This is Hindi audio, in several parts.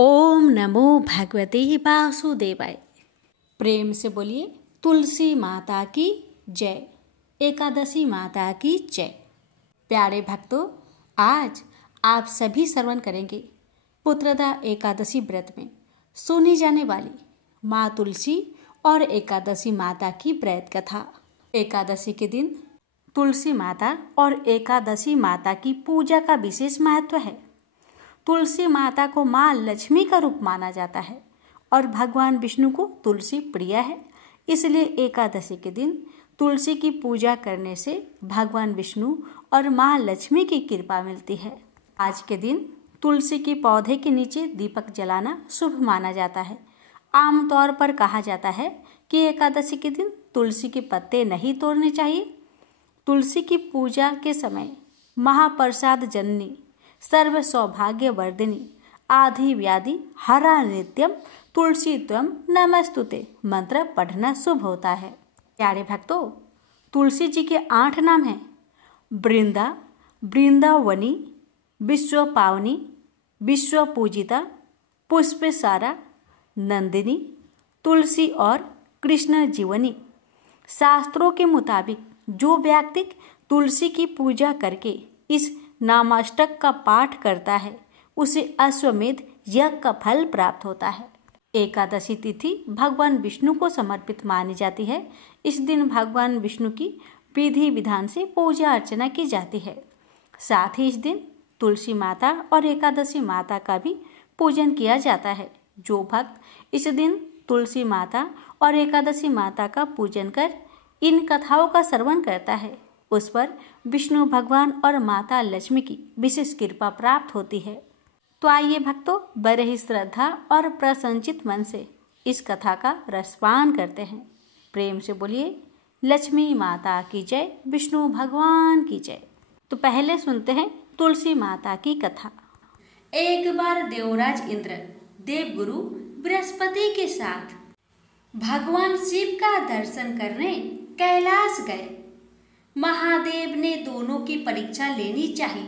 ओम नमो भगवते वासुदेवाय। प्रेम से बोलिए तुलसी माता की जय, एकादशी माता की जय। प्यारे भक्तों, आज आप सभी श्रवण करेंगे पुत्रदा एकादशी व्रत में सुनी जाने वाली माँ तुलसी और एकादशी माता की व्रत कथा। एकादशी के दिन तुलसी माता और एकादशी माता की पूजा का विशेष महत्व है। तुलसी माता को माँ लक्ष्मी का रूप माना जाता है और भगवान विष्णु को तुलसी प्रिय है, इसलिए एकादशी के दिन तुलसी की पूजा करने से भगवान विष्णु और माँ लक्ष्मी की कृपा मिलती है। आज के दिन तुलसी के पौधे के नीचे दीपक जलाना शुभ माना जाता है। आमतौर पर कहा जाता है कि एकादशी के दिन तुलसी के पत्ते नहीं तोड़ने चाहिए। तुलसी की पूजा के समय महाप्रसाद जननी, सर्व सौभाग्य वर्धिनी, आधि व्याधि हरा नित्यम तुलसी त्वम नमस्तुते मंत्र पढ़ना शुभ होता है। प्यारे भक्तों, तुलसी जी के 8 नाम हैं: वृंदा, वृंदावनी, विश्व पावनी, विश्व पूजिता, पुष्पसारा, नंदिनी, तुलसी और कृष्ण जीवनी। शास्त्रों के मुताबिक जो व्यक्ति तुलसी की पूजा करके इस नामाष्टक का पाठ करता है उसे अश्वमेध यज्ञ का फल प्राप्त होता है। एकादशी तिथि भगवान विष्णु को समर्पित मानी जाती है। इस दिन भगवान विष्णु की विधि विधान से पूजा अर्चना की जाती है। साथ ही इस दिन तुलसी माता और एकादशी माता का भी पूजन किया जाता है। जो भक्त इस दिन तुलसी माता और एकादशी माता का पूजन कर इन कथाओं का श्रवण करता है उस पर विष्णु भगवान और माता लक्ष्मी की विशेष कृपा प्राप्त होती है। तो आइए भक्तों, बड़े ही श्रद्धा और प्रसन्नचित मन से इस कथा का रसपान करते हैं। प्रेम से बोलिए लक्ष्मी माता की जय, विष्णु भगवान की जय। तो पहले सुनते हैं तुलसी माता की कथा। एक बार देवराज इंद्र देवगुरु बृहस्पति के साथ भगवान शिव का दर्शन करने कैलाश गए। महादेव ने दोनों की परीक्षा लेनी चाहिए,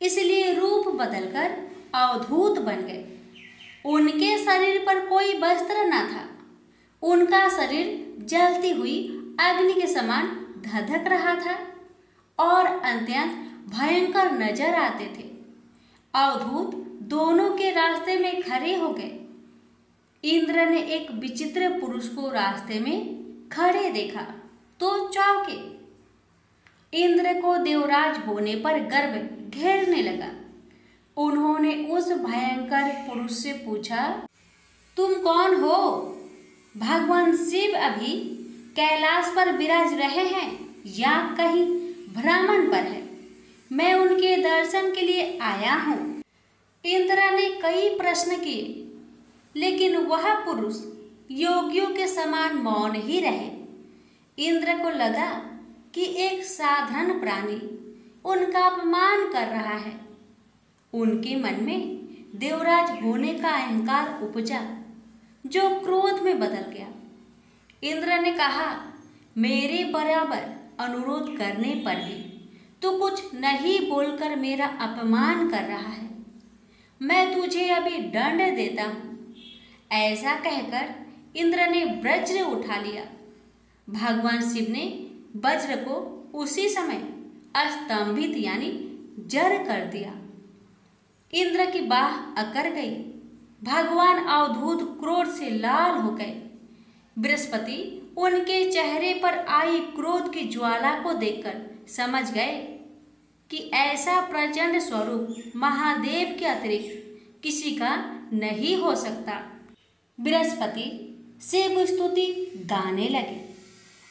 इसलिए रूप बदलकर अवधूत बन गए। उनके शरीर पर कोई वस्त्र न था। उनका शरीर जलती हुई अग्नि के समान धधक रहा था और अत्यंत भयंकर नजर आते थे। अवधूत दोनों के रास्ते में खड़े हो गए। इंद्र ने एक विचित्र पुरुष को रास्ते में खड़े देखा तो चौंके। इंद्र को देवराज होने पर गर्व घेरने लगा। उन्होंने उस भयंकर पुरुष से पूछा, तुम कौन हो? भगवान शिव अभी कैलाश पर विराज रहे हैं या कहीं भ्रमण पर है? मैं उनके दर्शन के लिए आया हूँ। इंद्र ने कई प्रश्न किए, लेकिन वह पुरुष योगियों के समान मौन ही रहे। इंद्र को लगा कि एक साधारण प्राणी उनका अपमान कर रहा है। उनके मन में देवराज होने का अहंकार उपजा, जो क्रोध में बदल गया। इंद्र ने कहा, मेरे बराबर अनुरोध करने पर भी तू कुछ नहीं बोलकर मेरा अपमान कर रहा है। मैं तुझे अभी दंड देता हूँ। ऐसा कहकर इंद्र ने वज्र उठा लिया। भगवान शिव ने वज्र को उसी समय स्तंभित यानी जड़ कर दिया। इंद्र की बाह अकड़ गई। भगवान अवधूत क्रोध से लाल हो गए। बृहस्पति उनके चेहरे पर आई क्रोध की ज्वाला को देखकर समझ गए कि ऐसा प्रचंड स्वरूप महादेव के अतिरिक्त किसी का नहीं हो सकता। बृहस्पति शिव स्तुति गाने लगे।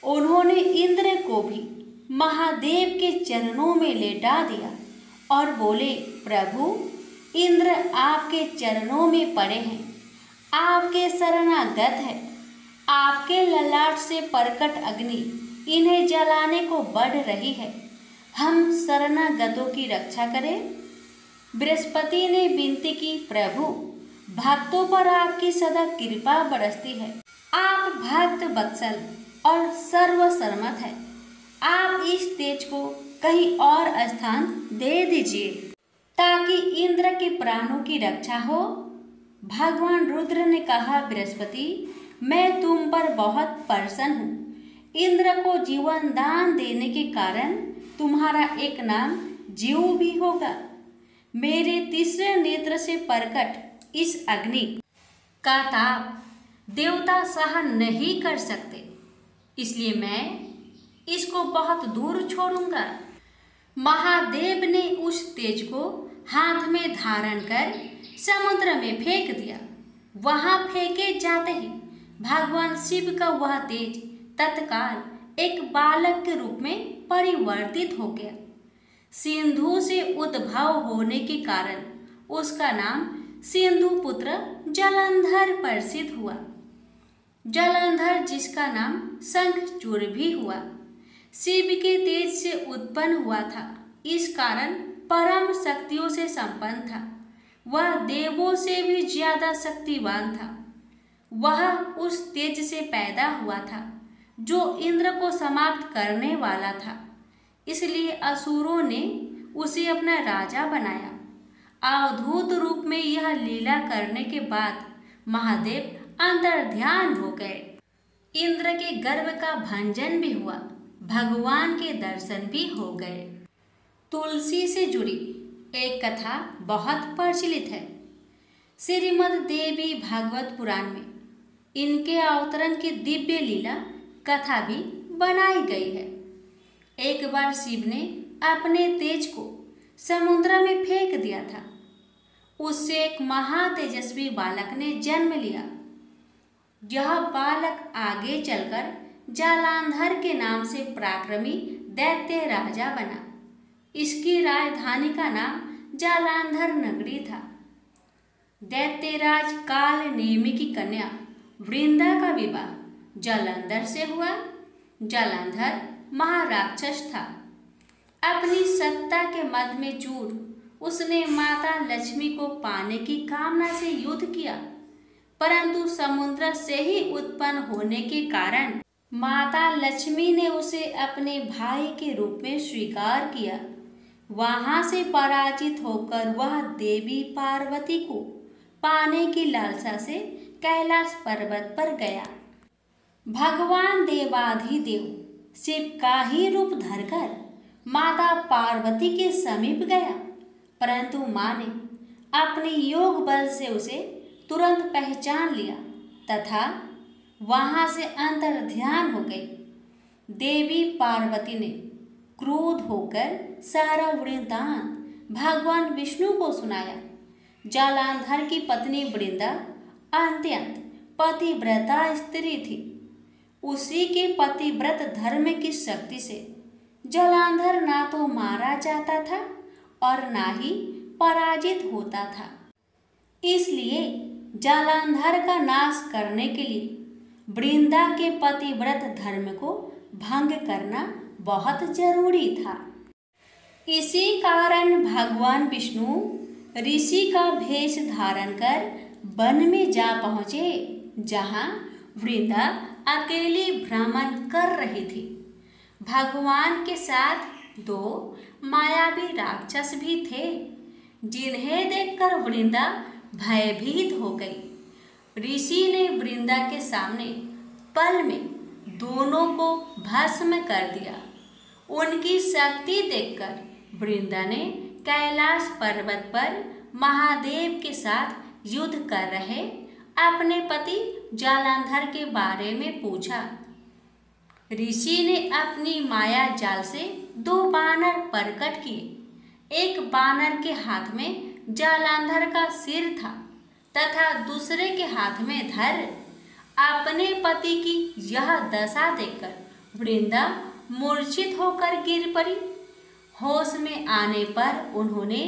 उन्होंने इंद्र को भी महादेव के चरणों में लेटा दिया और बोले, प्रभु, इंद्र आपके चरणों में पड़े हैं, आपके शरणागत है। आपके ललाट से प्रकट अग्नि इन्हें जलाने को बढ़ रही है। हम शरणागतों की रक्षा करें। बृहस्पति ने विनती की, प्रभु, भक्तों पर आपकी सदा कृपा बरसती है। आप भक्त वत्सल और सर्वसम्मत है। आप इस तेज को कहीं और स्थान दे दीजिए ताकि इंद्र के प्राणों की रक्षा हो। भगवान रुद्र ने कहा, बृहस्पति, मैं तुम पर बहुत प्रसन्न हूँ। इंद्र को जीवन दान देने के कारण तुम्हारा एक नाम जीव भी होगा। मेरे तीसरे नेत्र से प्रकट इस अग्नि का ताप देवता सहन नहीं कर सकते, इसलिए मैं इसको बहुत दूर छोड़ूंगा। महादेव ने उस तेज को हाथ में धारण कर समुद्र में फेंक दिया। वहां फेंके जाते ही भगवान शिव का वह तेज तत्काल एक बालक के रूप में परिवर्तित हो गया। सिंधु से उद्भव होने के कारण उसका नाम सिंधु पुत्र जलंधर प्रसिद्ध हुआ। जलंधर जिसका नाम शंखचूड़ भी हुआ, शिव के तेज से उत्पन्न हुआ था। इस कारण परम शक्तियों से संपन्न था। वह देवों से भी ज्यादा शक्तिवान था। वह उस तेज से पैदा हुआ था जो इंद्र को समाप्त करने वाला था। इसलिए असुरों ने उसे अपना राजा बनाया। अवधूत रूप में यह लीला करने के बाद महादेव अंतर्ध्यान हो गए। इंद्र के गर्व का भंजन भी हुआ, भगवान के दर्शन भी हो गए। तुलसी से जुड़ी एक कथा बहुत प्रचलित है। श्रीमद् देवी भागवत पुराण में इनके अवतरण की दिव्य लीला कथा भी बनाई गई है। एक बार शिव ने अपने तेज को समुद्र में फेंक दिया था। उससे एक महातेजस्वी बालक ने जन्म लिया। यह बालक आगे चलकर जालांधर के नाम से पराक्रमी दैत्य राजा बना। इसकी राजधानी का नाम जालांधर नगरी था। दैत्यराज काल नेमि की कन्या वृंदा का विवाह जालंधर से हुआ। जालंधर महाराक्षस था। अपनी सत्ता के मद में चूर उसने माता लक्ष्मी को पाने की कामना से युद्ध किया, परंतु समुद्र से ही उत्पन्न होने के कारण माता लक्ष्मी ने उसे अपने भाई के रूप में स्वीकार किया। वहां से पराजित होकर वह देवी पार्वती को पाने की लालसा से कैलाश पर्वत पर गया। भगवान देवाधिदेव शिव का ही रूप धरकर माता पार्वती के समीप गया, परंतु मां ने अपने योग बल से उसे तुरंत पहचान लिया तथा वहां से अंतर्ध्यान हो गई। देवी पार्वती ने क्रोध होकर सारा वृत्तांत भगवान विष्णु को सुनाया। जालांधर की पत्नी वृंदा अत्यंत पतिव्रता स्त्री थी। उसी के पतिव्रत धर्म की शक्ति से जालांधर ना तो मारा जाता था और ना ही पराजित होता था। इसलिए जालांधर का नाश करने के लिए वृंदा के पतिव्रत धर्म को भंग करना बहुत जरूरी था। इसी कारण भगवान विष्णु ऋषि का भेष धारण कर वन में जा पहुंचे, जहां वृंदा अकेली भ्रमण कर रही थी। भगवान के साथ दो मायावी राक्षस भी थे, जिन्हें देखकर वृंदा भयभीत हो गई। ऋषि ने वृंदा के सामने पल में दोनों को भस्म कर दिया। उनकी शक्ति देखकर वृंदा ने कैलाश पर्वत पर महादेव के साथ युद्ध कर रहे अपने पति जालंधर के बारे में पूछा। ऋषि ने अपनी माया जाल से दो बानर प्रकट किए। एक बानर के हाथ में जालंधर का सिर था तथा दूसरे के हाथ में धर। अपने पति की यह दशा देखकर वृंदा मूर्छित होकर गिर पड़ी। होश में आने पर उन्होंने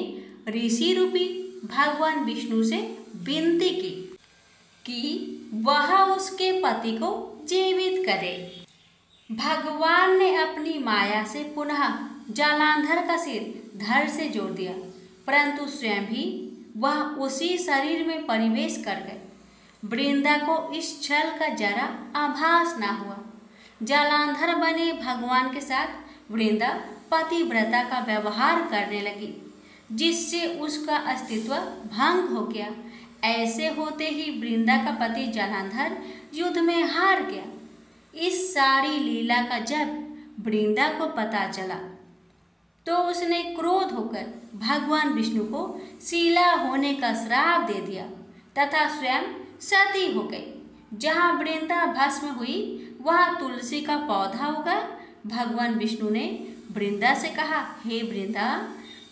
ऋषि रूपी भगवान विष्णु से विनती की कि वह उसके पति को जीवित करे। भगवान ने अपनी माया से पुनः जालंधर का सिर धड़ से जोड़ दिया, परंतु स्वयं भी वह उसी शरीर में प्रवेश कर गए। वृंदा को इस छल का जरा आभास न हुआ। जालंधर बने भगवान के साथ वृंदा पतिव्रता का व्यवहार करने लगी, जिससे उसका अस्तित्व भंग हो गया। ऐसे होते ही वृंदा का पति जालंधर युद्ध में हार गया। इस सारी लीला का जब वृंदा को पता चला तो उसने क्रोध होकर भगवान विष्णु को शीला होने का श्राप दे दिया तथा स्वयं सती हो गई। जहाँ वृंदा भस्म हुई वहाँ तुलसी का पौधा उगा। भगवान विष्णु ने वृंदा से कहा, हे वृंदा,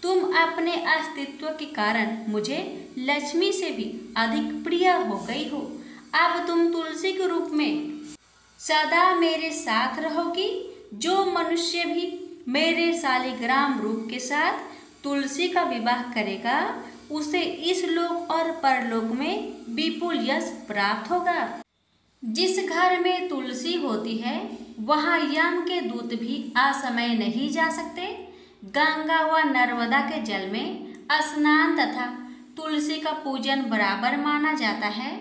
तुम अपने अस्तित्व के कारण मुझे लक्ष्मी से भी अधिक प्रिय हो गई हो। अब तुम तुलसी के रूप में सदा मेरे साथ रहोगी। जो मनुष्य भी मेरे शालिग्राम रूप के साथ तुलसी का विवाह करेगा उसे इस लोक और परलोक में विपुल यश प्राप्त होगा। जिस घर में तुलसी होती है वहाँ यम के दूत भी असमय नहीं जा सकते। गंगा व नर्मदा के जल में स्नान तथा तुलसी का पूजन बराबर माना जाता है।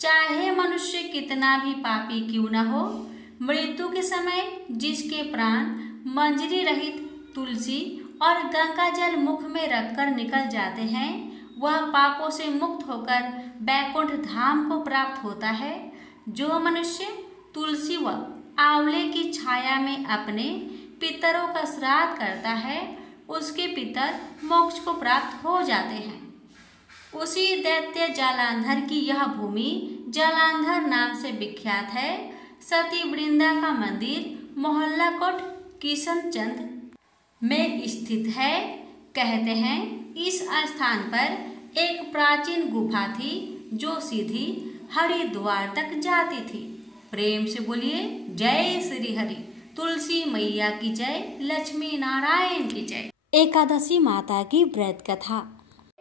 चाहे मनुष्य कितना भी पापी क्यों न हो, मृत्यु के समय जिसके प्राण मंजरी रहित तुलसी और गंगा जल मुख में रखकर निकल जाते हैं वह पापों से मुक्त होकर बैकुंठ धाम को प्राप्त होता है। जो मनुष्य तुलसी व आंवले की छाया में अपने पितरों का श्राद्ध करता है उसके पितर मोक्ष को प्राप्त हो जाते हैं। उसी दैत्य जालंधर की यह भूमि जालंधर नाम से विख्यात है। सती वृंदा का मंदिर मोहल्ला कोट किशनचंद में स्थित है। कहते हैं इस स्थान पर एक प्राचीन गुफा थी जो सीधी हरिद्वार तक जाती थी। प्रेम से बोलिए जय श्री हरि। तुलसी मैया की जय, लक्ष्मी नारायण की जय। एकादशी माता की व्रत कथा।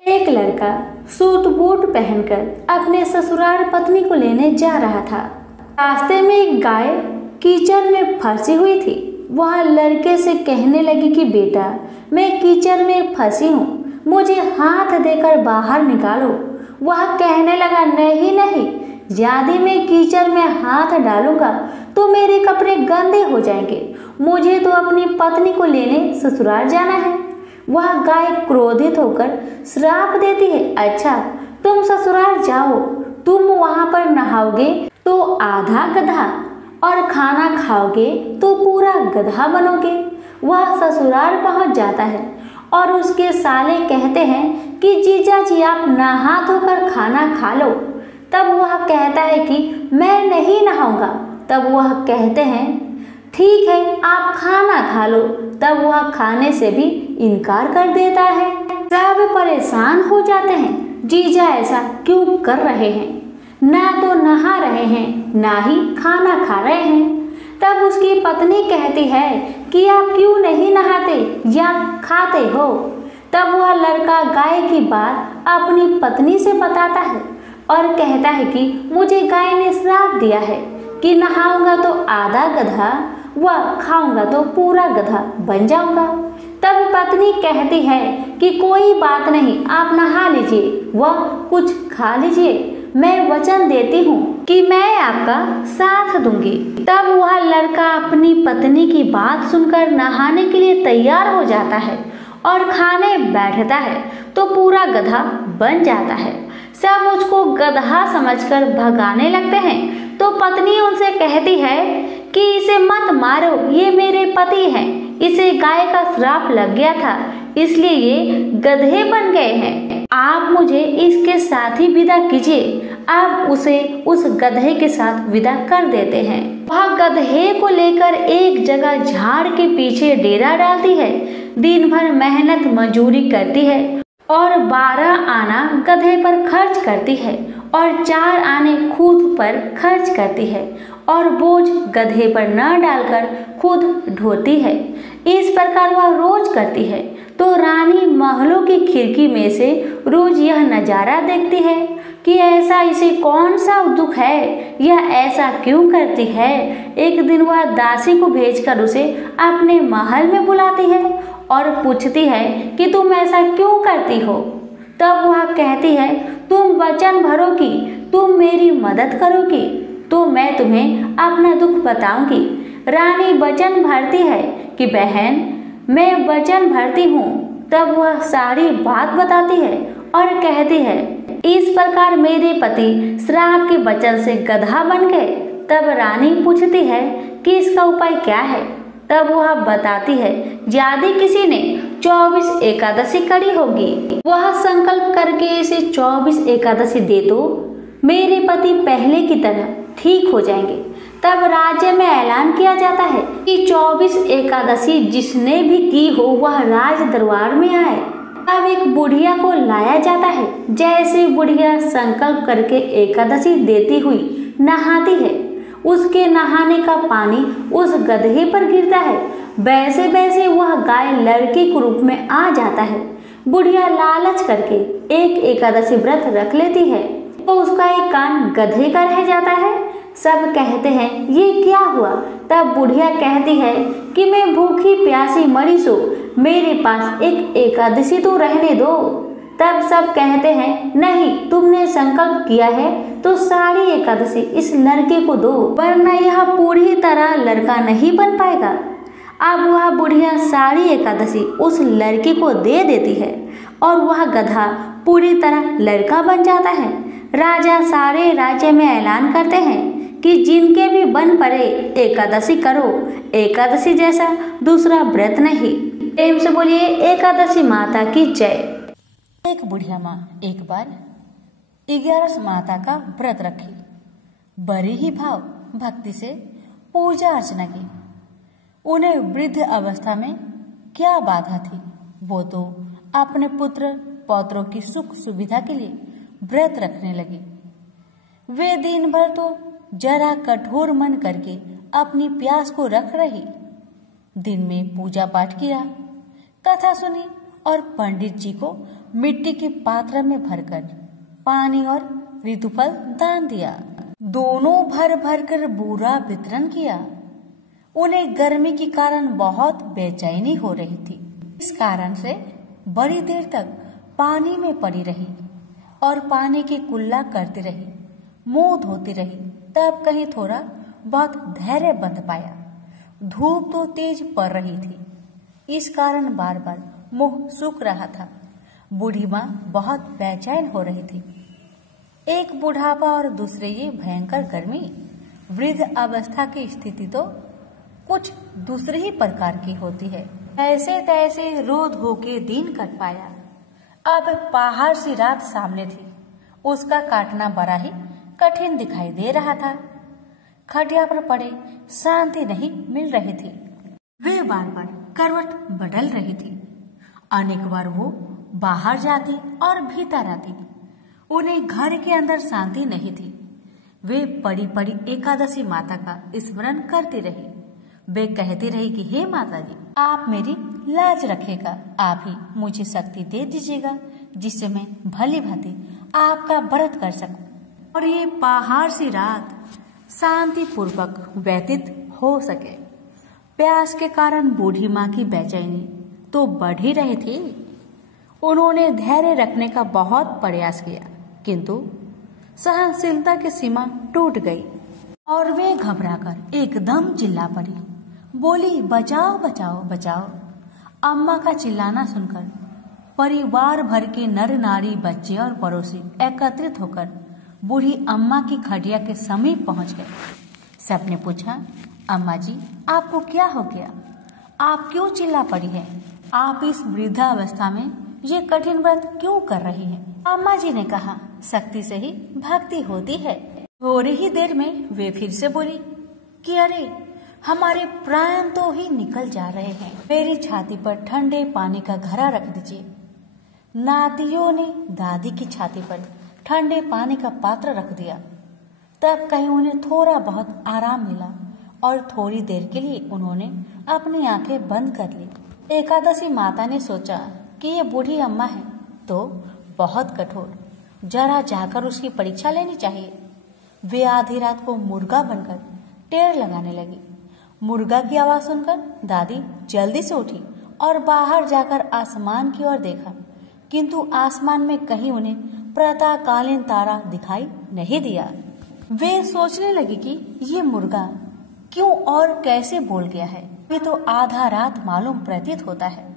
एक लड़का सूट बूट पहनकर अपने ससुराल पत्नी को लेने जा रहा था। रास्ते में एक गाय कीचड़ में फंसी हुई थी। वह लड़के से कहने लगी कि बेटा, मैं कीचड़ में फंसी हूँ, मुझे हाथ देकर बाहर निकालो। वह कहने लगा, नहीं नहीं, यदि मैं कीचड़ में हाथ डालूंगा तो मेरे कपड़े गंदे हो जाएंगे। मुझे तो अपनी पत्नी को लेने ससुराल जाना है। वह गाय क्रोधित होकर श्राप देती है, अच्छा तुम ससुराल जाओ, तुम वहां पर नहाओगे तो आधा गधा और खाना खाओगे तो पूरा गधा बनोगे। वह ससुराल पहुंच जाता है और उसके साले कहते हैं कि जीजा जी आप नहा धोकर खाना खा लो। तब वह कहता है कि मैं नहीं नहाऊंगा। तब वह कहते हैं ठीक है आप खाना खा लो। तब वह खाने से भी इनकार कर देता है। सब परेशान हो जाते हैं, जीजा ऐसा क्यों कर रहे हैं, ना तो नहा रहे हैं ना ही खाना खा रहे हैं। तब उसकी पत्नी कहती है कि आप क्यों नहीं नहाते या खाते हो। तब वह लड़का गाय की बात अपनी पत्नी से बताता है और कहता है कि मुझे गाय ने श्राप दिया है कि नहाऊंगा तो आधा गधा व खाऊंगा तो पूरा गधा बन जाऊंगा। तब पत्नी कहती है कि कोई बात नहीं, आप नहा लीजिए व कुछ खा लीजिए, मैं वचन देती हूँ कि मैं आपका साथ दूंगी। तब वह लड़का अपनी पत्नी की बात सुनकर नहाने के लिए तैयार हो जाता है और खाने बैठता है तो पूरा गधा बन जाता है। सब उसको गधा समझकर भगाने लगते हैं तो पत्नी उनसे कहती है कि इसे मत मारो, ये मेरे पति हैं, इसे गाय का श्राप लग गया था इसलिए ये गधे बन गए हैं। आप मुझे इसके साथ ही विदा कीजिए। आप उसे उस गधे के साथ विदा कर देते हैं। वह गधे को लेकर एक जगह झाड़ के पीछे डेरा डालती है। दिन भर मेहनत मजूरी करती है और 12 आना गधे पर खर्च करती है और 4 आने खुद पर खर्च करती है और बोझ गधे पर न डालकर खुद ढोती है। इस प्रकार वह रोज करती है तो रानी महलों की खिड़की में से रोज यह नजारा देखती है कि ऐसा इसे कौन सा दुख है, यह ऐसा क्यों करती है। एक दिन वह दासी को भेजकर उसे अपने महल में बुलाती है और पूछती है कि तुम ऐसा क्यों करती हो। तब वह कहती है तुम वचन भरोगी, तुम मेरी मदद करोगी तो मैं तुम्हें अपना दुख बताऊंगी। रानी वचन भरती है कि बहन मैं वचन भरती हूँ। तब वह सारी बात बताती है और कहती है इस प्रकार मेरे पति श्राप के वचन से गधा बन गए। तब रानी पूछती है कि इसका उपाय क्या है। तब वह बताती है, यदि किसी ने 24 एकादशी करी होगी, वह संकल्प करके इसे 24 एकादशी दे तो मेरे पति पहले की तरह ठीक हो जाएंगे। तब राज्य में ऐलान किया जाता है कि 24 एकादशी जिसने भी की हो वह राज दरबार में आए। अब एक बुढ़िया को लाया जाता है। जैसे बुढ़िया संकल्प करके एकादशी देती हुई नहाती है, उसके नहाने का पानी उस गधे पर गिरता है। वैसे वैसे वह गाय लड़के के रूप में आ जाता है। बुढ़िया लालच करके एक एकादशी व्रत रख लेती है तो उसका एक कान गधे का रह जाता है। सब कहते हैं ये क्या हुआ। तब बुढ़िया कहती है कि मैं भूखी प्यासी मरी सो, मेरे पास एक एकादशी तो रहने दो। तब सब कहते हैं नहीं, तुमने संकल्प किया है तो सारी एकादशी इस लड़के को दो, वरना यह पूरी तरह लड़का नहीं बन पाएगा। अब वह बुढ़िया सारी एकादशी उस लड़के को दे देती है और वह गधा पूरी तरह लड़का बन जाता है। राजा सारे राज्य में ऐलान करते हैं कि जिनके भी बन पड़े एकादशी करो, एकादशी जैसा दूसरा व्रत नहीं। प्रेम से बोलिए एकादशी माता की जय। एक बुढ़िया माँ एक बार 11 माता का व्रत रखी। बड़ी ही भाव भक्ति से पूजा अर्चना की। उन्हें वृद्ध अवस्था में क्या बाधा थी, वो तो अपने पुत्र पौत्रों की सुख सुविधा के लिए व्रत रखने लगी। वे दिन भर तो जरा कठोर मन करके अपनी प्यास को रख रही। दिन में पूजा पाठ किया, कथा सुनी और पंडित जी को मिट्टी के पात्र में भरकर पानी और ऋतुफल दान दिया। दोनों भर भर कर बूरा वितरण किया। उन्हें गर्मी के कारण बहुत बेचैनी हो रही थी। इस कारण से बड़ी देर तक पानी में पड़ी रही और पानी की कुल्ला करती रही, मुंह धोती रही। तब कहीं थोड़ा बहुत धैर्य बंध पाया। धूप तो तेज पड़ रही थी, इस कारण बार बार मुंह सूख रहा था। बूढ़ी माँ बहुत बेचैन हो रही थी। एक बुढ़ापा और दूसरे ये भयंकर गर्मी। वृद्ध अवस्था की स्थिति तो कुछ दूसरे ही प्रकार की होती है। ऐसे तैसे रो धो के दिन कट पाया। अब पहाड़ सी रात सामने थी, उसका काटना बड़ा ही कठिन दिखाई दे रहा था। खटिया पर पड़े शांति नहीं मिल रही थी। वे बार बार करवट बदल रही थी। अनेक बार वो बाहर जाती और भीतर आती। उन्हें घर के अंदर शांति नहीं थी। वे पड़ी पड़ी एकादशी माता का स्मरण करती रही। वे कहती रही कि हे माता जी, आप मेरी लाज रखेगा, आप ही मुझे शक्ति दे दीजिएगा जिससे मैं भली भांति आपका व्रत कर सकूं और ये पहाड़ सी रात शांति पूर्वक व्यतीत हो सके। प्यास के कारण बूढ़ी माँ की बेचैनी तो बढ़ ही रही थी। उन्होंने धैर्य रखने का बहुत प्रयास किया, किंतु सहनशीलता की सीमा टूट गई और वे घबराकर एकदम चिल्ला पड़ी। बोली, बचाओ बचाओ बचाओ। अम्मा का चिल्लाना सुनकर परिवार भर के नर नारी, बच्चे और पड़ोसी एकत्रित होकर बूढ़ी अम्मा की खटिया के समीप पहुंच गए। सबने पूछा, अम्मा जी आपको क्या हो गया? आप क्यों चिल्ला पड़ी है? आप इस वृद्धावस्था में ये कठिन व्रत क्यों कर रही हैं? अम्मा जी ने कहा, शक्ति से ही भक्ति होती है। थोड़ी ही देर में वे फिर से बोली कि अरे हमारे प्राण तो ही निकल जा रहे हैं। मेरी छाती पर ठंडे पानी का घड़ा रख दीजिए। नातियों ने दादी की छाती पर ठंडे पानी का पात्र रख दिया। तब कहीं उन्हें थोड़ा बहुत आराम मिला और थोड़ी देर के लिए उन्होंने अपनी आंखें बंद कर ली। एकादशी माता ने सोचा कि ये बूढ़ी अम्मा है तो बहुत कठोर, जरा जाकर उसकी परीक्षा लेनी चाहिए। वे आधी रात को मुर्गा बनकर टेर लगाने लगी। मुर्गा की आवाज सुनकर दादी जल्दी से उठी और बाहर जाकर आसमान की ओर देखा, किंतु आसमान में कहीं उन्हें प्रातःकालीन तारा दिखाई नहीं दिया। वे सोचने लगी कि ये मुर्गा क्यों और कैसे बोल गया है। वे तो आधा रात मालूम प्रतीत होता है।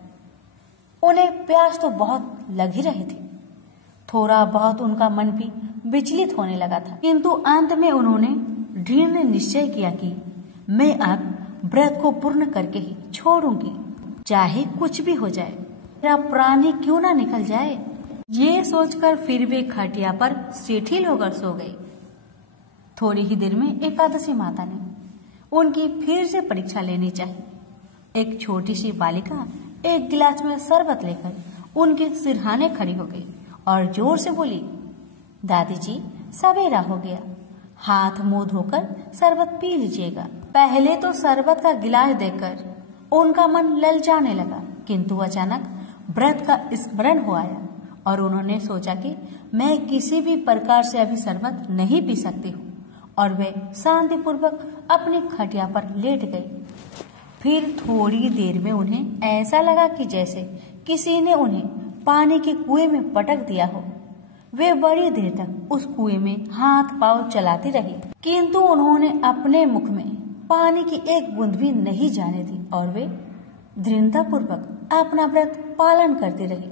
उन्हें प्यास तो बहुत लग ही रही थी। थोड़ा बहुत उनका मन भी विचलित होने लगा था, किंतु अंत में उन्होंने दृढ़ निश्चय किया कि मैं अब व्रत को पूर्ण करके ही छोड़ूंगी, चाहे कुछ भी हो जाए, मेरा प्राण ही क्यों ना निकल जाए। ये सोचकर फिर वे खटिया पर शिथिल होकर सो गई। थोड़ी ही देर में एकादशी माता ने उनकी फिर से परीक्षा लेनी चाहिए। एक छोटी सी बालिका एक गिलास में शरबत लेकर उनके सिरहाने खड़ी हो गई और जोर से बोली, दादी जी सवेरा हो गया, हाथ मुंह धोकर शरबत पी लीजिएगा। पहले तो शरबत का गिलास देखकर उनका मन ललचाने लगा, किंतु अचानक व्रत का स्मरण हो आया और उन्होंने सोचा कि मैं किसी भी प्रकार से अभी शरबत नहीं पी सकती हूँ, और वे शांतिपूर्वक अपनी खटिया पर लेट गई। फिर थोड़ी देर में उन्हें ऐसा लगा कि जैसे किसी ने उन्हें पानी के कुएं में पटक दिया हो। वे बड़ी देर तक उस कुएं में हाथ पांव चलाती रही, किंतु उन्होंने अपने मुख में पानी की एक बूंद भी नहीं जाने दी और वे दृढ़तापूर्वक अपना व्रत पालन करती रही।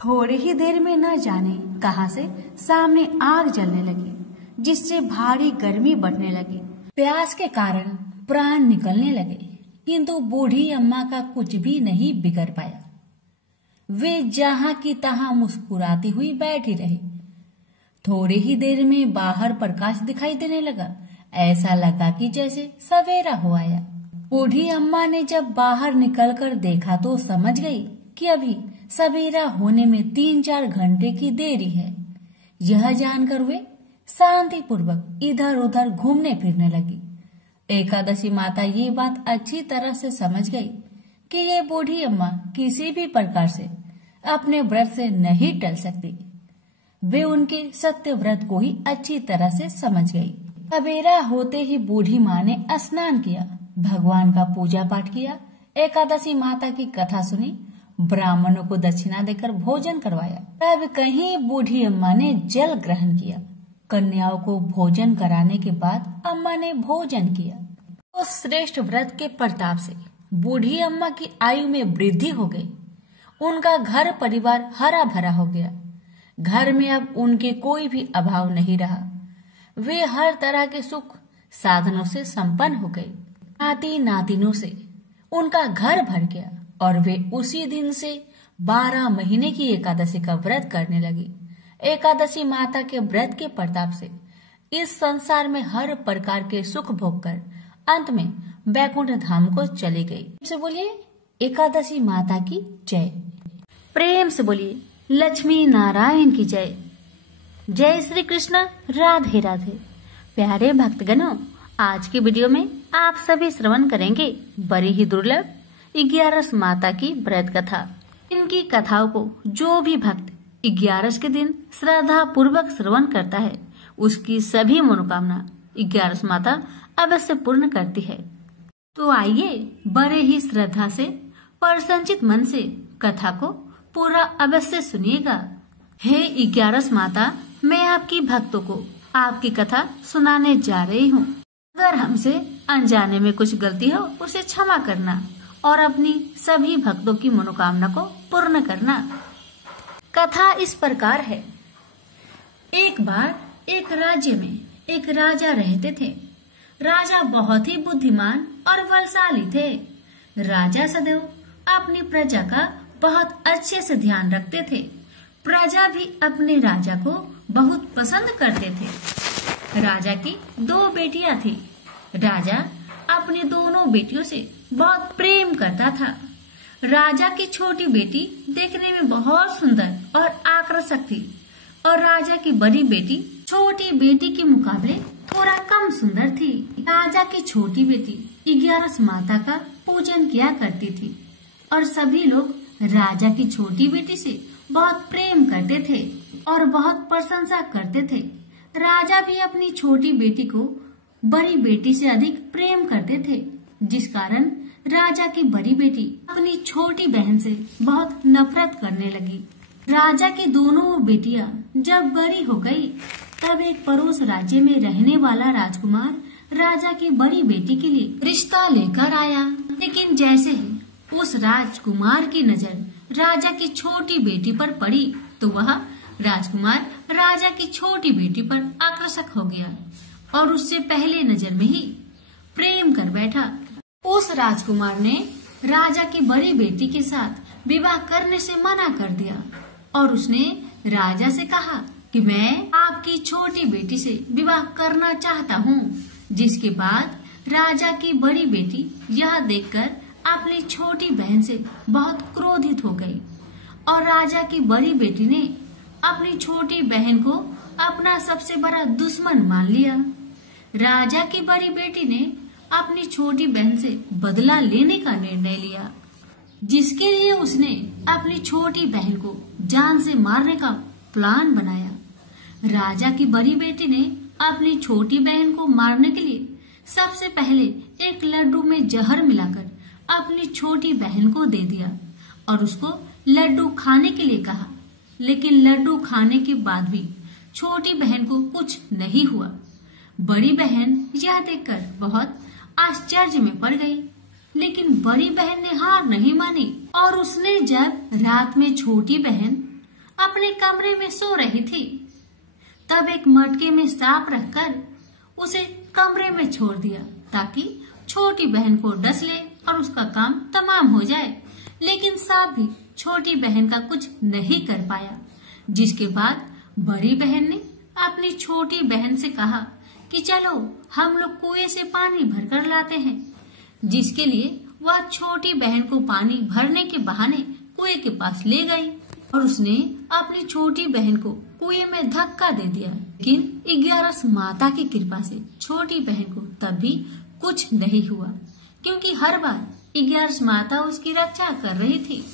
थोड़ी ही देर में न जाने कहां से सामने आग जलने लगी, जिससे भारी गर्मी बढ़ने लगी। प्यास के कारण प्राण निकलने लगे, किंतु बूढ़ी अम्मा का कुछ भी नहीं बिगड़ पाया। वे जहां की तहां मुस्कुराती हुई बैठी रही। थोड़ी ही देर में बाहर प्रकाश दिखाई देने लगा। ऐसा लगा कि जैसे सवेरा हो आया। बूढ़ी अम्मा ने जब बाहर निकलकर देखा तो समझ गई कि अभी सवेरा होने में 3-4 घंटे की देरी है। यह जानकर वे शांतिपूर्वक इधर उधर घूमने फिरने लगी। एकादशी माता ये बात अच्छी तरह से समझ गई कि ये बूढ़ी अम्मा किसी भी प्रकार से अपने व्रत से नहीं टल सकती। वे उनके सत्य व्रत को ही अच्छी तरह से समझ गई। सवेरा होते ही बूढ़ी माँ ने स्नान किया, भगवान का पूजा पाठ किया, एकादशी माता की कथा सुनी, ब्राह्मणों को दक्षिणा देकर भोजन करवाया। तब कहीं बूढ़ी अम्मा ने जल ग्रहण किया। कन्याओं को भोजन कराने के बाद अम्मा ने भोजन किया। उस श्रेष्ठ व्रत के प्रताप से बूढ़ी अम्मा की आयु में वृद्धि हो गई। उनका घर परिवार हरा भरा हो गया। घर में अब उनके कोई भी अभाव नहीं रहा। वे हर तरह के सुख साधनों से संपन्न हो गई। नाती नातिनों से उनका घर भर गया और वे उसी दिन से 12 महीने की एकादशी का व्रत करने लगी। एकादशी माता के व्रत के प्रताप से इस संसार में हर प्रकार के सुख भोग कर अंत में वैकुंठ धाम को चली गई। से बोलिए एकादशी माता की जय। प्रेम से बोलिए लक्ष्मी नारायण की जय। जय श्री कृष्ण, राधे राधे। प्यारे भक्तगणों, आज की वीडियो में आप सभी श्रवण करेंगे बड़ी ही दुर्लभ 11 माता की व्रत कथा। इनकी कथाओं को जो भी भक्त 11 के दिन श्रद्धा पूर्वक श्रवण करता है उसकी सभी मनोकामना 11 माता अवश्य पूर्ण करती है। तो आइए बड़े ही श्रद्धा से प्रसन्नचित मन से कथा को पूरा अवश्य सुनिएगा। हे 11 माता, मैं आपकी भक्तों को आपकी कथा सुनाने जा रही हूँ। अगर हमसे अनजाने में कुछ गलती हो उसे क्षमा करना और अपनी सभी भक्तों की मनोकामना को पूर्ण करना। कथा इस प्रकार है। एक बार एक राज्य में एक राजा रहते थे। राजा बहुत ही बुद्धिमान और बलशाली थे। राजा सदैव अपनी प्रजा का बहुत अच्छे से ध्यान रखते थे। प्रजा भी अपने राजा को बहुत पसंद करते थे। राजा की 2 बेटियां थी। राजा अपनी दोनों बेटियों से बहुत प्रेम करता था। राजा की छोटी बेटी देखने में बहुत सुंदर और आकर्षक थी और राजा की बड़ी बेटी छोटी बेटी के मुकाबले थोड़ा कम सुंदर थी। राजा की छोटी बेटी 11 माता का पूजन किया करती थी और सभी लोग राजा की छोटी बेटी से बहुत प्रेम करते थे और बहुत प्रशंसा करते थे। राजा भी अपनी छोटी बेटी को बड़ी बेटी से अधिक प्रेम करते थे, जिस कारण राजा की बड़ी बेटी अपनी छोटी बहन से बहुत नफरत करने लगी। राजा की दोनों बेटियां जब बड़ी हो गई, तब एक पड़ोस राज्य में रहने वाला राजकुमार राजा की बड़ी बेटी के लिए रिश्ता लेकर आया। लेकिन जैसे ही उस राजकुमार की नजर राजा की छोटी बेटी पर पड़ी तो वह राजकुमार राजा की छोटी बेटी पर आकर्षक हो गया और उससे पहले नजर में ही प्रेम कर बैठा। उस राजकुमार ने राजा की बड़ी बेटी के साथ विवाह करने से मना कर दिया और उसने राजा से कहा कि मैं आपकी छोटी बेटी से विवाह करना चाहता हूँ। जिसके बाद राजा की बड़ी बेटी यह देखकर अपनी छोटी बहन से बहुत क्रोधित हो गई और राजा की बड़ी बेटी ने अपनी छोटी बहन को अपना सबसे बड़ा दुश्मन मान लिया। राजा की बड़ी बेटी ने अपनी छोटी बहन से बदला लेने का निर्णय लिया, जिसके लिए उसने अपनी छोटी बहन को जान से मारने का प्लान बनाया। राजा की बड़ी बेटी ने अपनी छोटी बहन को मारने के लिए सबसे पहले एक लड्डू में जहर मिलाकर अपनी छोटी बहन को दे दिया और उसको लड्डू खाने के लिए कहा। लेकिन लड्डू खाने के बाद भी छोटी बहन को कुछ नहीं हुआ। बड़ी बहन यह देखकर बहुत आश्चर्य में पड़ गई, लेकिन बड़ी बहन ने हार नहीं मानी और उसने जब रात में छोटी बहन अपने कमरे में सो रही थी तब एक मटके में सांप रखकर उसे कमरे में छोड़ दिया ताकि छोटी बहन को डस ले और उसका काम तमाम हो जाए। लेकिन सांप भी छोटी बहन का कुछ नहीं कर पाया। जिसके बाद बड़ी बहन ने अपनी छोटी बहन से कहा कि चलो हम लोग कुएं से पानी भरकर लाते हैं। जिसके लिए वह छोटी बहन को पानी भरने के बहाने कुएं के पास ले गई और उसने अपनी छोटी बहन को कुएं में धक्का दे दिया। लेकिन 11 माता की कृपा से छोटी बहन को तब भी कुछ नहीं हुआ, क्योंकि हर बार 11 माता उसकी रक्षा कर रही थी।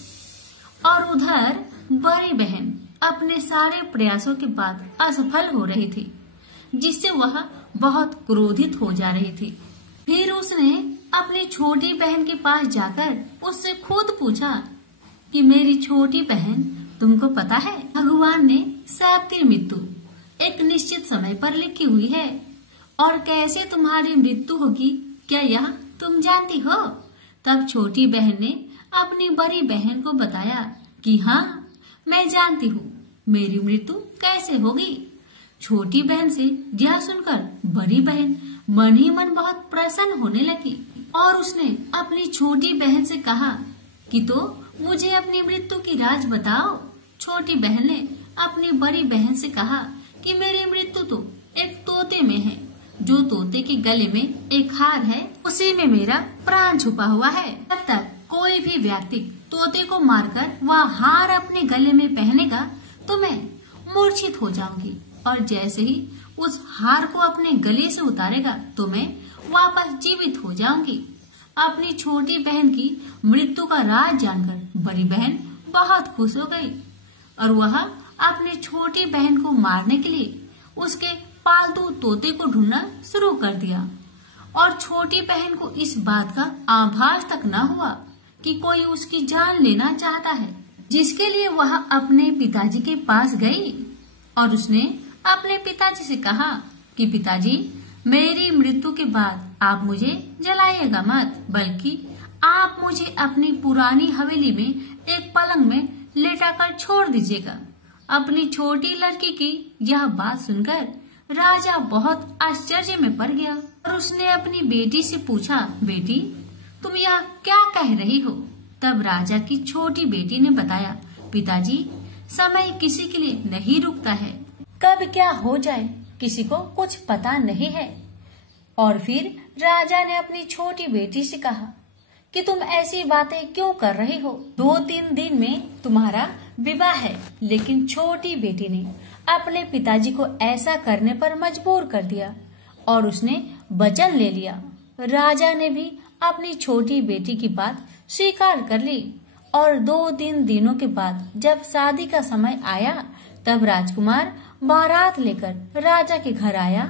और उधर बड़ी बहन अपने सारे प्रयासों के बाद असफल हो रही थी, जिससे वह बहुत क्रोधित हो जा रही थी। फिर उसने अपनी छोटी बहन के पास जाकर उससे खुद पूछा कि मेरी छोटी बहन, तुमको पता है भगवान ने सबकी मृत्यु एक निश्चित समय पर लिखी हुई है और कैसे तुम्हारी मृत्यु होगी क्या यह तुम जानती हो? तब छोटी बहन ने अपनी बड़ी बहन को बताया कि हाँ, मैं जानती हूँ मेरी मृत्यु कैसे होगी। छोटी बहन से यह सुनकर बड़ी बहन मन ही मन बहुत प्रसन्न होने लगी और उसने अपनी छोटी बहन से कहा कि तो मुझे अपनी मृत्यु की राज बताओ। छोटी बहन ने अपनी बड़ी बहन से कहा कि मेरी मृत्यु तो एक तोते में है, जो तोते के गले में एक हार है, उसी में मेरा प्राण छुपा हुआ है। जब तक कोई भी व्यक्ति तोते को मारकर वह हार अपने गले में पहनेगा तो मैं मूर्छित हो जाऊंगी और जैसे ही उस हार को अपने गले से उतारेगा तो मैं वापस जीवित हो जाऊंगी। अपनी छोटी बहन की मृत्यु का राज जानकर बड़ी बहन बहुत खुश हो गई और वह अपनी छोटी बहन को मारने के लिए उसके पालतू तोते को ढूंढना शुरू कर दिया। और छोटी बहन को इस बात का आभास तक न हुआ कि कोई उसकी जान लेना चाहता है, जिसके लिए वह अपने पिताजी के पास गई और उसने अपने पिताजी से कहा कि पिताजी, मेरी मृत्यु के बाद आप मुझे जलाइएगा मत, बल्कि आप मुझे अपनी पुरानी हवेली में एक पलंग में लेटाकर छोड़ दीजिएगा। अपनी छोटी लड़की की यह बात सुनकर राजा बहुत आश्चर्य में पड़ गया और उसने अपनी बेटी से पूछा, बेटी तुम यह क्या कह रही हो? तब राजा की छोटी बेटी ने बताया, पिताजी समय किसी के लिए नहीं रुकता है, कब क्या हो जाए किसी को कुछ पता नहीं है। और फिर राजा ने अपनी छोटी बेटी से कहा कि तुम ऐसी बातें क्यों कर रही हो? 2-3 दिन में तुम्हारा विवाह है। लेकिन छोटी बेटी ने अपने पिताजी को ऐसा करने पर मजबूर कर दिया और उसने वचन ले लिया। राजा ने भी अपनी छोटी बेटी की बात स्वीकार कर ली और 2-3 दिनों के बाद जब शादी का समय आया तब राजकुमार बारात लेकर राजा के घर आया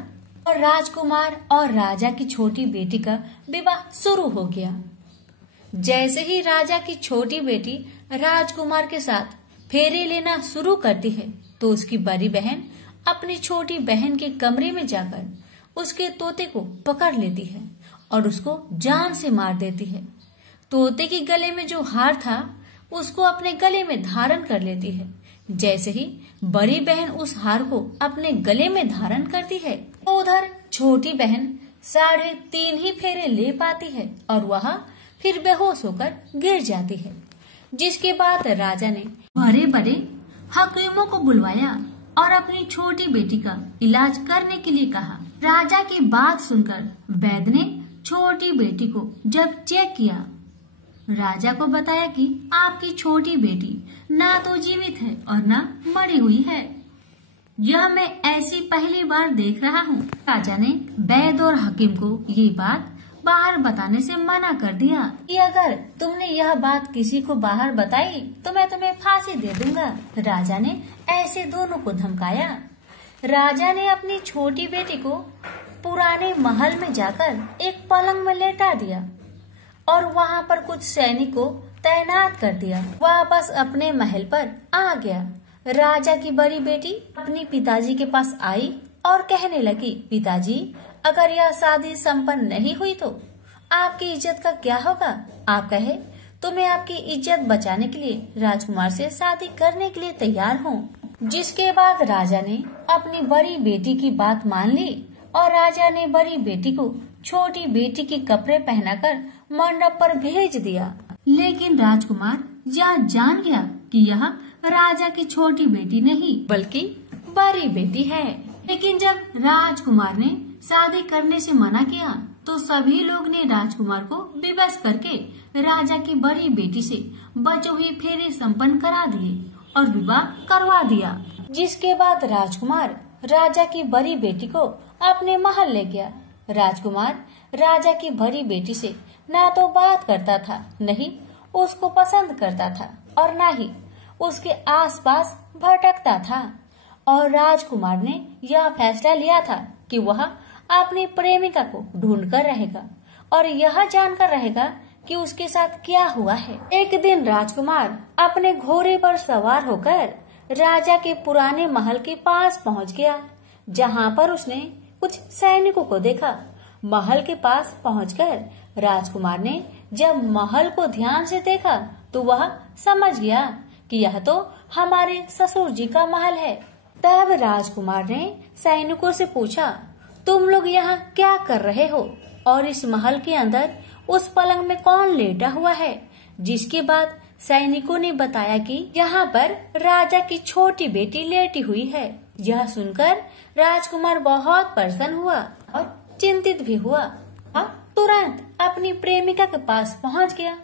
और राजकुमार और राजा की छोटी बेटी का विवाह शुरू हो गया। जैसे ही राजा की छोटी बेटी राजकुमार के साथ फेरे लेना शुरू करती है तो उसकी बड़ी बहन अपनी छोटी बहन के कमरे में जाकर उसके तोते को पकड़ लेती है और उसको जान से मार देती है। तोते के गले में जो हार था उसको अपने गले में धारण कर लेती है। जैसे ही बड़ी बहन उस हार को अपने गले में धारण करती है तो उधर छोटी बहन 3.5 ही फेरे ले पाती है और वह फिर बेहोश होकर गिर जाती है। जिसके बाद राजा ने बड़े बड़े हकीमों को बुलवाया और अपनी छोटी बेटी का इलाज करने के लिए कहा। राजा की बात सुनकर वैद्य ने छोटी बेटी को जब चेक किया, राजा को बताया कि आपकी छोटी बेटी ना तो जीवित है और ना मरी हुई है। यह मैं ऐसी पहली बार देख रहा हूँ। राजा ने वैद्य और हकीम को ये बात बाहर बताने से मना कर दिया कि अगर तुमने यह बात किसी को बाहर बताई तो मैं तुम्हें फांसी दे दूंगा। राजा ने ऐसे दोनों को धमकाया। राजा ने अपनी छोटी बेटी को पुराने महल में जाकर एक पलंग में लेटा दिया और वहाँ पर कुछ सैनिक को तैनात कर दिया। वापस अपने महल पर आ गया। राजा की बड़ी बेटी अपनी पिताजी के पास आई और कहने लगी, पिताजी अगर यह शादी संपन्न नहीं हुई तो आपकी इज्जत का क्या होगा? आप कहे तो मैं आपकी इज्जत बचाने के लिए राजकुमार से शादी करने के लिए तैयार हूँ। जिसके बाद राजा ने अपनी बड़ी बेटी की बात मान ली और राजा ने बड़ी बेटी को छोटी बेटी के कपड़े पहनाकर मंडप पर भेज दिया। लेकिन राजकुमार यह जान गया कि यह राजा की छोटी बेटी नहीं बल्कि बड़ी बेटी है। लेकिन जब राजकुमार ने शादी करने से मना किया तो सभी लोग ने राजकुमार को विवश करके राजा की बड़ी बेटी से बचे हुए फेरे संपन्न करा दिए और विवाह करवा दिया। जिसके बाद राजकुमार राजा की बड़ी बेटी को अपने महल ले गया। राजकुमार राजा की बड़ी बेटी से ना तो बात करता था, नहीं उसको पसंद करता था और ना ही उसके आसपास भटकता था। और राजकुमार ने यह फैसला लिया था कि वह अपनी प्रेमिका को ढूंढ कर रहेगा और यह जानकर रहेगा कि उसके साथ क्या हुआ है। एक दिन राजकुमार अपने घोड़े पर सवार होकर राजा के पुराने महल के पास पहुंच गया, जहां पर उसने कुछ सैनिकों को देखा। महल के पास पहुंचकर राजकुमार ने जब महल को ध्यान से देखा तो वह समझ गया कि यह तो हमारे ससुर जी का महल है। तब राजकुमार ने सैनिकों से पूछा, तुम लोग यहाँ क्या कर रहे हो और इस महल के अंदर उस पलंग में कौन लेटा हुआ है? जिसके बाद सैनिकों ने बताया कि यहाँ पर राजा की छोटी बेटी लेटी हुई है। यह सुनकर राजकुमार बहुत प्रसन्न हुआ और चिंतित भी हुआ। वह तुरंत अपनी प्रेमिका के पास पहुँच गया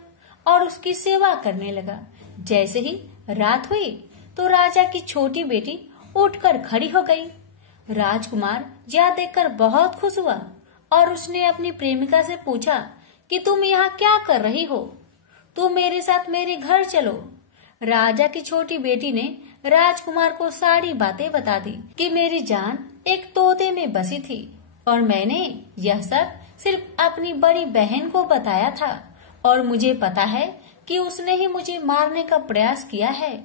और उसकी सेवा करने लगा। जैसे ही रात हुई तो राजा की छोटी बेटी उठकर खड़ी हो गई। राजकुमार यह देखकर बहुत खुश हुआ और उसने अपनी प्रेमिका से पूछा कि तुम यहाँ क्या कर रही हो? तुम मेरे साथ मेरे घर चलो। राजा की छोटी बेटी ने राजकुमार को सारी बातें बता दी कि मेरी जान एक तोते में बसी थी और मैंने यह सब सिर्फ अपनी बड़ी बहन को बताया था और मुझे पता है कि उसने ही मुझे मारने का प्रयास किया है।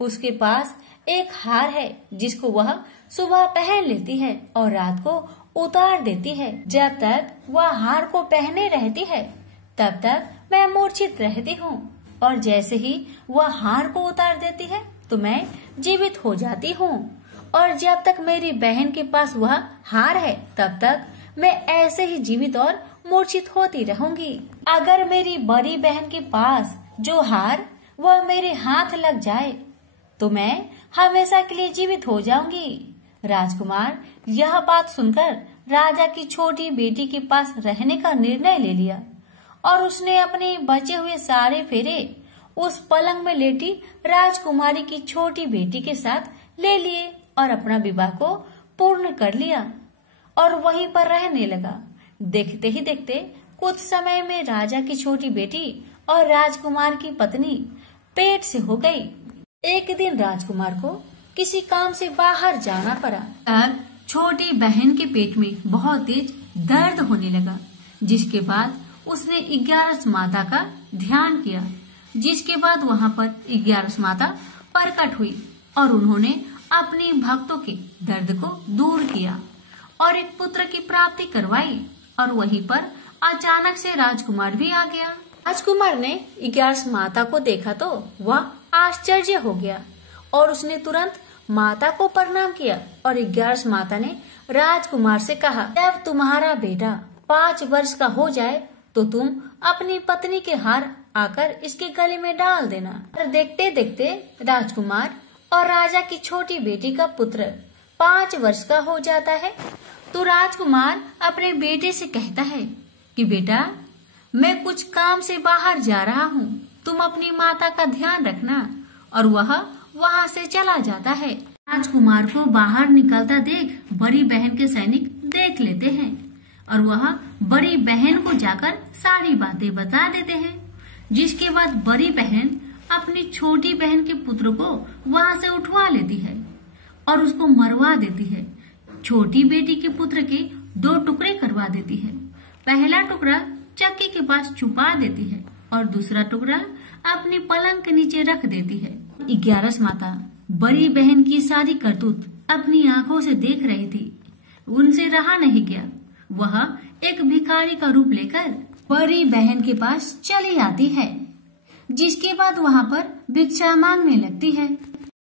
उसके पास एक हार है जिसको वह सुबह पहन लेती है और रात को उतार देती है। जब तक वह हार को पहने रहती है तब तक मैं मूर्छित रहती हूँ और जैसे ही वह हार को उतार देती है तो मैं जीवित हो जाती हूँ और जब तक मेरी बहन के पास वह हार है तब तक मैं ऐसे ही जीवित और मूर्छित होती रहूंगी। अगर मेरी बड़ी बहन के पास जो हार वह मेरे हाथ लग जाए तो मैं हमेशा के लिए जीवित हो जाऊंगी। राजकुमार यह बात सुनकर राजा की छोटी बेटी के पास रहने का निर्णय ले लिया और उसने अपने बचे हुए सारे फेरे उस पलंग में लेटी राजकुमारी की छोटी बेटी के साथ ले लिए और अपना विवाह को पूर्ण कर लिया और वहीं पर रहने लगा। देखते ही देखते कुछ समय में राजा की छोटी बेटी और राजकुमार की पत्नी पेट से हो गई। एक दिन राजकुमार को किसी काम से बाहर जाना पड़ा। तब छोटी बहन के पेट में बहुत तेज दर्द होने लगा, जिसके बाद उसने 11 माता का ध्यान किया। जिसके बाद वहाँ पर 11 माता प्रकट हुई और उन्होंने अपने भक्तों के दर्द को दूर किया और एक पुत्र की प्राप्ति करवाई। और वहीं पर अचानक से राजकुमार भी आ गया। राजकुमार ने 11 माता को देखा तो वह आश्चर्य हो गया और उसने तुरंत माता को प्रणाम किया और 11 माता ने राजकुमार से कहा, जब तुम्हारा बेटा 5 वर्ष का हो जाए तो तुम अपनी पत्नी के हार आकर इसके गले में डाल देना। और देखते देखते राजकुमार और राजा की छोटी बेटी का पुत्र 5 वर्ष का हो जाता है। तो राजकुमार अपने बेटे से कहता है कि बेटा, मैं कुछ काम से बाहर जा रहा हूँ, तुम अपनी माता का ध्यान रखना। और वह वहाँ से चला जाता है। राजकुमार को बाहर निकलता देख बड़ी बहन के सैनिक देख लेते हैं और वह बड़ी बहन को जाकर सारी बातें बता देते हैं। जिसके बाद बड़ी बहन अपनी छोटी बहन के पुत्र को वहाँ से उठवा लेती है और उसको मरवा देती है। छोटी बेटी के पुत्र के 2 टुकड़े करवा देती है। पहला टुकड़ा चक्की के पास छुपा देती है और दूसरा टुकड़ा अपनी पलंग के नीचे रख देती है। 11 माता बड़ी बहन की सारी करतूत अपनी आंखों से देख रही थी। उनसे रहा नहीं गया। वह एक भिखारी का रूप लेकर बड़ी बहन के पास चली आती है, जिसके बाद वहाँ पर भिक्षा मांगने लगती है।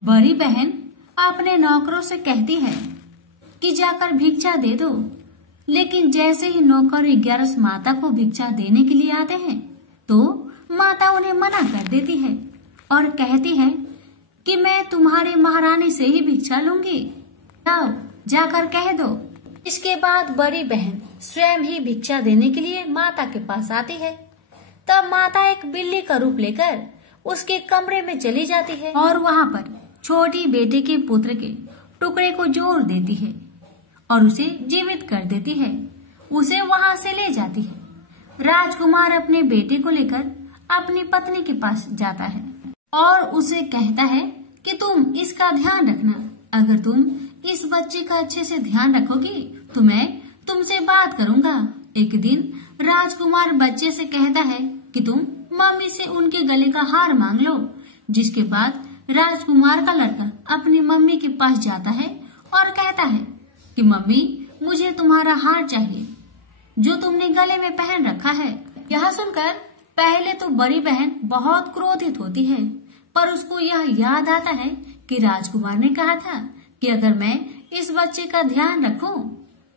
बड़ी बहन अपने नौकरों से कहती है कि जाकर भिक्षा दे दो, लेकिन जैसे ही नौकर 11 माता को भिक्षा देने के लिए आते हैं तो माता उन्हें मना कर देती है और कहती है कि मैं तुम्हारे महारानी से ही भिक्षा लूंगी, जाओ जाकर कह दो। इसके बाद बड़ी बहन स्वयं ही भिक्षा देने के लिए माता के पास आती है। तब माता एक बिल्ली का रूप लेकर उसके कमरे में चली जाती है और वहाँ पर छोटी बेटे के पुत्र के टुकड़े को जोड़ देती है और उसे जीवित कर देती है। उसे वहाँ से ले जाती है। राजकुमार अपने बेटे को लेकर अपनी पत्नी के पास जाता है और उसे कहता है कि तुम इसका ध्यान रखना। अगर तुम इस बच्चे का अच्छे से ध्यान रखोगी तो मैं तुमसे बात करूंगा। एक दिन राजकुमार बच्चे से कहता है कि तुम मम्मी से उनके गले का हार मांग लो। जिसके बाद राजकुमार का लड़का अपनी मम्मी के पास जाता है और कहता है कि मम्मी, मुझे तुम्हारा हार चाहिए जो तुमने गले में पहन रखा है। यह सुनकर पहले तो बड़ी बहन बहुत क्रोधित होती है, पर उसको यह याद आता है कि राजकुमार ने कहा था कि अगर मैं इस बच्चे का ध्यान रखूं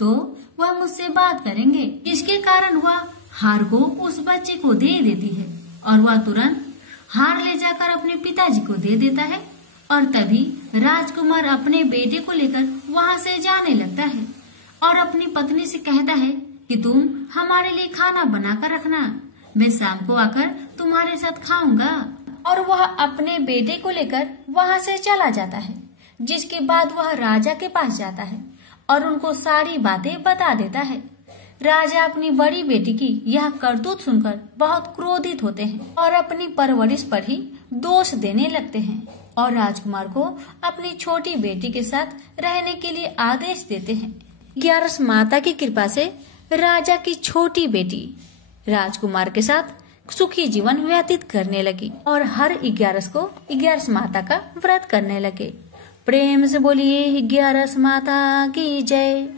तो वह मुझसे बात करेंगे। जिसके कारण वह हार को उस बच्चे को दे देती है और वह तुरंत हार ले जाकर अपने पिताजी को दे देता है। और तभी राजकुमार अपने बेटे को लेकर वहाँ से जाने लगता है और अपनी पत्नी से कहता है कि तुम हमारे लिए खाना बनाकर रखना, मैं शाम को आकर तुम्हारे साथ खाऊंगा। और वह अपने बेटे को लेकर वहाँ से चला जाता है। जिसके बाद वह राजा के पास जाता है और उनको सारी बातें बता देता है। राजा अपनी बड़ी बेटी की यह करतूत सुनकर बहुत क्रोधित होते हैं और अपनी परवरिश पर ही दोष देने लगते हैं और राजकुमार को अपनी छोटी बेटी के साथ रहने के लिए आदेश देते हैं। 11 माता की कृपा से राजा की छोटी बेटी राजकुमार के साथ सुखी जीवन व्यतीत करने लगी और हर 11 को 11 माता का व्रत करने लगे। प्रेम से बोलिए 11 माता की जय।